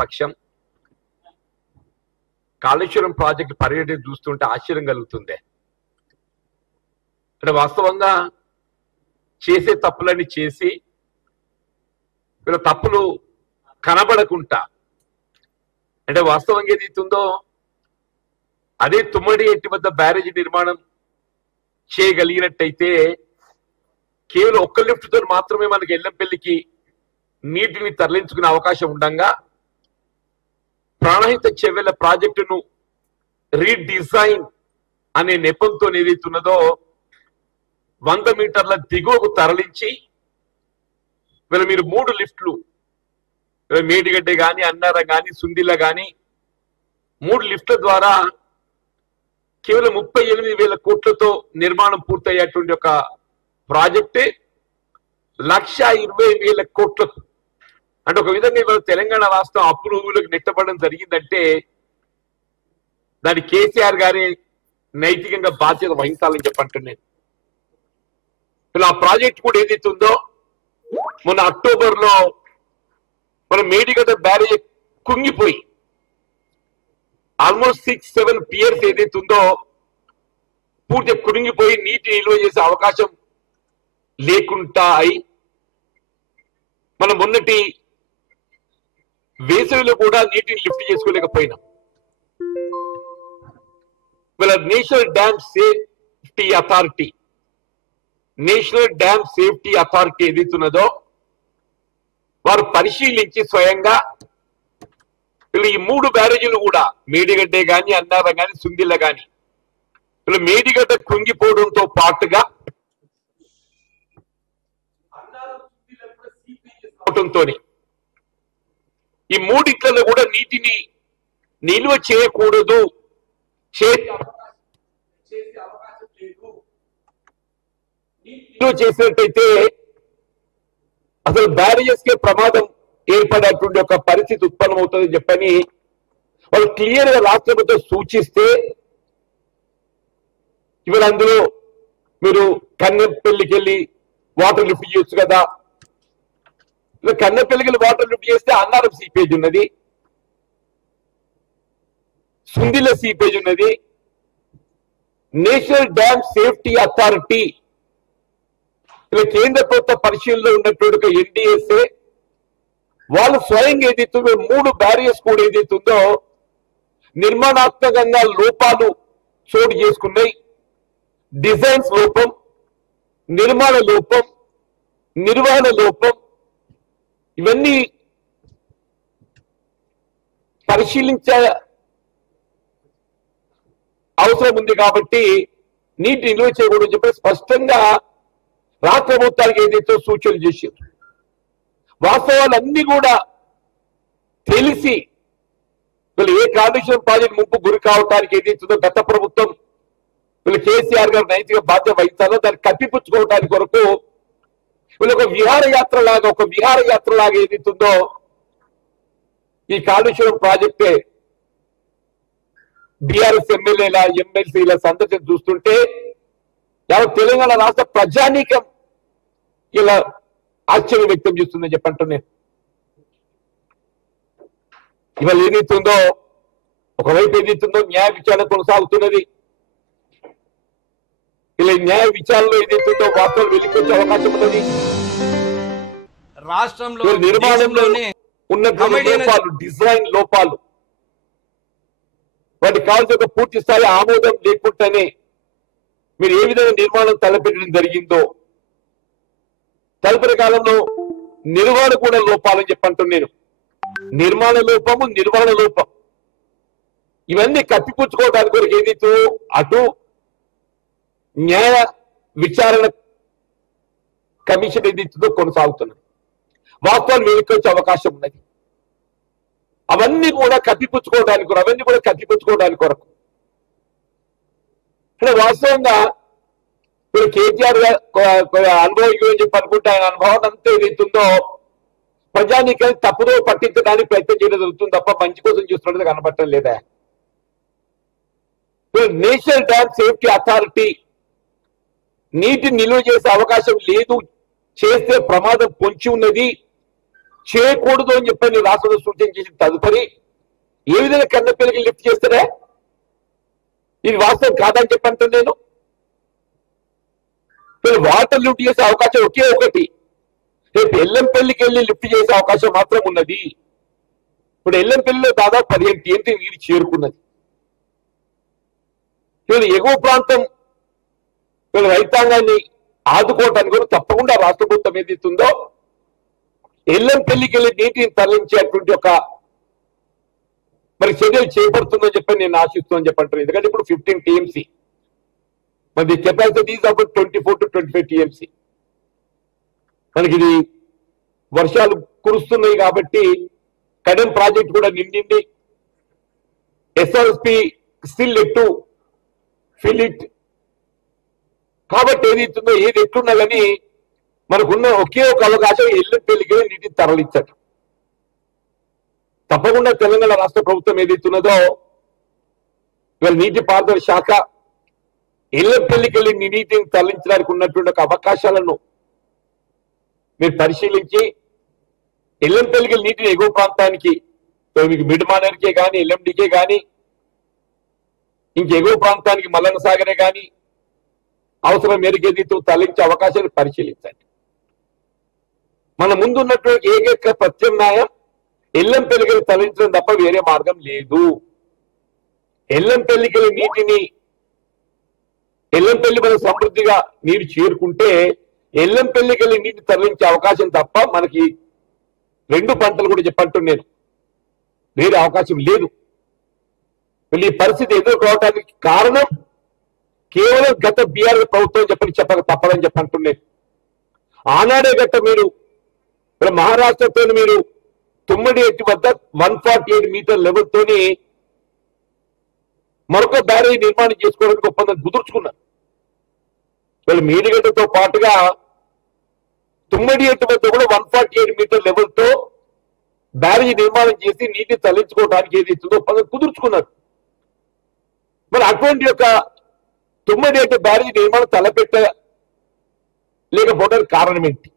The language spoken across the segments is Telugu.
పక్షం కాళేశ్వరం ప్రాజెక్టు పర్యటన చూస్తుంటే ఆశ్చర్యం కలుగుతుంది. అంటే వాస్తవంగా చేసే తప్పులన్నీ చేసి వీళ్ళ తప్పులు కనబడకుండా అంటే వాస్తవంగా ఏదైతుందో అదే తుమ్మడి ఎట్టి వద్ద బ్యారేజీ నిర్మాణం చేయగలిగినట్టయితే కేవలం ఒక్క లిఫ్ట్ తో మాత్రమే మనకి ఎల్లంపల్లికి నీటిని తరలించుకునే అవకాశం ఉండగా ప్రాణహిత చెవెళ్ల ప్రాజెక్టును రీడిజైన్ అనే నెపంతో ఏదైతున్నదో 100 మీటర్ల దిగువకు తరలించి వీళ్ళ మీరు 3 లిఫ్ట్లు మేడిగడ్డ గాని అన్నారం గాని సుందిల్ల గాని 3 లిఫ్ట్ల ద్వారా కేవలం 38,000 కోట్లతో నిర్మాణం పూర్తయ్యేటువంటి ఒక ప్రాజెక్టే 1,20,000 కోట్లకు అంటే ఒక విధంగా ఇవాళ తెలంగాణ రాష్ట్రం అప్పులకు నెట్టబడడం జరిగిందంటే దాని కేసీఆర్ గారి నైతికంగా బాధ్యత వహించాలని చెప్పంటున్నాను. ఇలా ఆ ప్రాజెక్ట్ కూడా ఏదైతే ఉందో మొన్న అక్టోబర్ లో మన మేడిగడ్డ బ్యారేజ్ కుంగిపోయి ఆల్మోస్ట్ 6-7 పియర్స్ ఏదైతే ఉందో పూర్తిగా కురింగిపోయి నీటి నిల్వ చేసే అవకాశం లేకుండా అయి మనం మొన్నటి వేసవిలో కూడా నీటిని లిఫ్ట్ చేసుకోలేకపోయినాం. వీళ్ళ నేషనల్ డ్యామ్ సేఫ్టీ అథారిటీ ఏదైతున్నదో వారు పరిశీలించి స్వయంగా వీళ్ళు ఈ 3 బ్యారేజీలు కూడా మేడిగడ్డే గాని అన్నారం గాని సుందిల్ల గాని వీళ్ళు మేడిగడ్డ కుంగిపోవడంతో పాటుగా ఈ 3 కూడా నీటిని నిల్వ చేయకూడదు, నిల్వ చేసినట్టయితే అసలు బ్యారేజెస్ కే ప్రమాదం ఏర్పడేటువంటి ఒక పరిస్థితి ఉత్పన్నమవుతుందని చెప్పని వాళ్ళు క్లియర్ గా రాష్ట్ర ప్రభుత్వం సూచిస్తే ఇవాళ అందులో మీరు కన్నెపల్లికి వెళ్ళి వాటర్ లిఫ్ట్ చేయొచ్చు కదా. కన్నెపల్లికి వెళ్ళి వాటర్ లిఫ్ట్ చేస్తే అన్నారం సీపేజ్ ఉన్నది, సుందిల సీపేజ్ ఉన్నది. నేషనల్ డ్యామ్ సేఫ్టీ అథారిటీ ఇలా కేంద్ర ప్రభుత్వ పరిశీలనలో ఉన్నటువంటి ఎన్డీఎస్ఏ వాళ్ళు స్వయంగా ఏదైతుందో 3 బ్యారియర్స్ కూడా ఏదైతుందో నిర్మాణాత్మకంగా లోపాలు చోటు చేసుకున్నాయి. డిజైన్స్ లోపం, నిర్మాణ లోపం, నిర్వహణ లోపం ఇవన్నీ పరిశీలించే అవసరం ఉంది. కాబట్టి నీటి నిల్వ చేయకూడదని చెప్పి స్పష్టంగా రాష్ట్ర ప్రభుత్వానికి ఏదైతే సూచనలు చేశారు. వాస్తవాలన్నీ కూడా తెలిసి వీళ్ళు ఏ కాళేశ్వరం ప్రాజెక్ట్ ముంపు గురి కావడానికి ఏదైతుందో గత ప్రభుత్వం వీళ్ళు కేసీఆర్ గారు నైతిక బాధ్యత వహించాలో దాన్ని కప్పిపుచ్చుకోవడానికి కొరకు వీళ్ళు ఒక విహారయాత్ర లాగా ఏదైతుందో ఈ కాళేశ్వరం ప్రాజెక్టే బీఆర్ఎస్ ఎమ్మెల్యేల ఎమ్మెల్సీల సందర్శన చూస్తుంటే తెలంగాణ రాష్ట్ర ప్రజానీకం ఇలా ఆశ్చర్యం వ్యక్తం చేస్తుందని చెప్పంటున్నాను. ఇవాళ ఏదైతుందో ఒకవైపు ఏదైతుందో న్యాయ విచారణ కొనసాగుతున్నది. ఇలా న్యాయ విచారణలో ఏదైతుందో వాస్తవాలు వెలికొచ్చే అవకాశం ఉన్నది. రాష్ట్రంలో నిర్మాణంలోనే ఉన్న లోపాలు, డిజైన్ లోపాలు, వాటికి కావాల్సిన ఒక పూర్తి స్థాయి ఆమోదం లేకుండానే మీరు ఏ విధంగా నిర్మాణం తలపెట్టడం జరిగిందో తదుపరి కాలంలో నిర్వహణ కూడా లోపాలని చెప్పంటున్నాను. నిర్మాణ లోపం ఇవన్నీ కప్పిపుచ్చుకోవడానికి కొరకు ఏదైతే అటు న్యాయ విచారణ కమిషన్ ఏదైతుందో కొనసాగుతున్నది. వాస్తవాలు వెలికొచ్చే అవకాశం ఉన్నది. అవన్నీ కూడా కప్పిపుచ్చుకోవడానికి కొరకు అంటే వాస్తవంగా ఇప్పుడు కేటీఆర్ అనుభవం అని చెప్పి అనుకుంటే ఆయన అనుభవం అంతా ఏదైతుందో ప్రజానీకాన్ని తప్పుదో పట్టించడానికి ప్రయత్నం చేయడం జరుగుతుంది తప్ప మంచి కోసం చూస్తున్నది కనబడటం లేదా. నేషనల్ డ్యామ్ సేఫ్టీ అథారిటీ నీటిని నిల్వ చేసే అవకాశం లేదు, చేస్తే ప్రమాదం పొంచి ఉన్నది, చేయకూడదు అని చెప్పని రాష్ట్రంలో సూచన చేసిన తదుపరి ఏ విధంగా కన్నెపల్లికి లిఫ్ట్ చేస్తారా? ఇది వాస్తవం కాదని చెప్పంటాను నేను. వాటర్ లిఫ్ట్ చేసే అవకాశం ఒకే ఒకటి, రేపు ఎల్లంపల్లికి వెళ్ళి లిఫ్ట్ చేసే అవకాశం మాత్రం ఉన్నది. ఇప్పుడు ఎల్లంపల్లిలో దాదాపు 15 TMT నీరు చేరుకున్నది. వీళ్ళు ఎగువ ప్రాంతం వీళ్ళ రైతాంగాన్ని ఆదుకోవటానికి కూడా తప్పకుండా రాష్ట్ర ప్రభుత్వం ఏదైతుందో ఎల్లంపల్లికి వెళ్ళి నీటిని తరలించేటువంటి ఒక మరి చర్యలు చేపడుతుందని చెప్పి నేను ఆశిస్తున్నాను చెప్పంటారు. ఎందుకంటే ఇప్పుడు 15 TMC, మరి capacity is about 24 to 25 TMC. మనకి ఇది వర్షాలు కురుస్తున్నాయి కాబట్టి కడెం ప్రాజెక్ట్ కూడా నిండింది. SRSP still at to fill it. కాబట్టి ఏదైతుందో ఏది ఎట్లున్నా కానీ మనకున్న ఒకే ఒక అవకాశం ఎల్లంపల్లికి నీటిని తరలించటం. తప్పకుండా తెలంగాణ రాష్ట్ర ప్రభుత్వం ఏదైతున్నదో ఇవాళ నీటిపారుదల శాఖ ఎల్లంపల్లికి వెళ్ళి నీటిని తరలించడానికి ఉన్నటువంటి ఒక అవకాశాలను మీరు పరిశీలించి ఎల్లంపల్లికి నీటిని ఎగువ ప్రాంతానికి మీకు మిడ్మానర్కే కానీ ఎల్ఎండికే కానీ ఇంకెగువ ప్రాంతానికి మల్లన్న సాగరే కానీ అవసరం మేరకు ఏదైతే తరలించే అవకాశాన్ని పరిశీలించండి. మన ముందు ఉన్నటువంటి ఏకైక ప్రత్యామ్నాయం ఎల్లంపల్లికి తరలించడం తప్ప వేరే మార్గం లేదు. ఎల్లంపల్లికి నీటిని ఎల్లంపల్లి మనం సమృద్ధిగా నీరు చేరుకుంటే ఎల్లంపల్లికి నీటి తరలించే అవకాశం తప్ప మనకి 2 పంటలు కూడా చెప్పంటున్నాను నేను, వేరే అవకాశం లేదు. ఈ పరిస్థితి ఎదుర్కోవడానికి కారణం కేవలం గత బీఆర్ఎస్ ప్రభుత్వం చెప్పక తప్పదని చెప్పంటున్నాను. ఆనాడే గత మీరు మహారాష్ట్రతో మీరు తుమ్మడి ఎట్టి వద్ద 148 మీటర్ లెవెల్ తోని మరొక బ్యారేజ్ నిర్మాణం చేసుకోవడానికి ఒప్పందం కుదుర్చుకున్నారు. వీళ్ళు మేడిగడ్డతో పాటుగా తుమ్మడి ఎట్టి వద్ద కూడా 148 మీటర్ లెవెల్ తో బ్యారేజ్ నిర్మాణం చేసి నీటిని తరలించుకోవడానికి ఏదైతుందో ఒప్పందం కుదుర్చుకున్నారు. మరి అటువంటి యొక్క తుమ్మడి ఎట్టి బ్యారేజ్ నిర్మాణం తలపెట్టలేకపోవడానికి కారణం ఏంటి?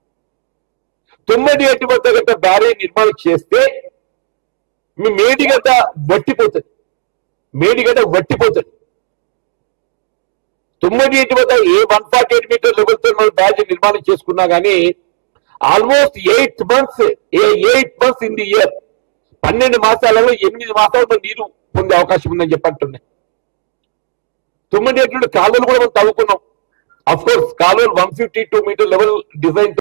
తుమ్మడి ఎట్టి వద్ద గట్ట బ్యారేజ్ నిర్మాణం చేస్తే మీ మేడిగడ్డ వట్టిపోతుంది. తుమ్మడి ఎట్టి వద్ద ఏ 148 మీటర్ లెవెల్ తో మనం బ్యారేజ్ నిర్మాణం చేసుకున్నా కానీ almost 8 months in the year, 12 మాసాలలో 8 మాసాలు నీరు పొందే అవకాశం ఉందని చెప్పంటున్నాయి. తుమ్మడి ఎట్టి కాలువలు కూడా మనం తవ్వుకున్నాం. అఫ్ కోర్స్ కాలువలు 152 మీటర్ లెవెల్ డిజైన్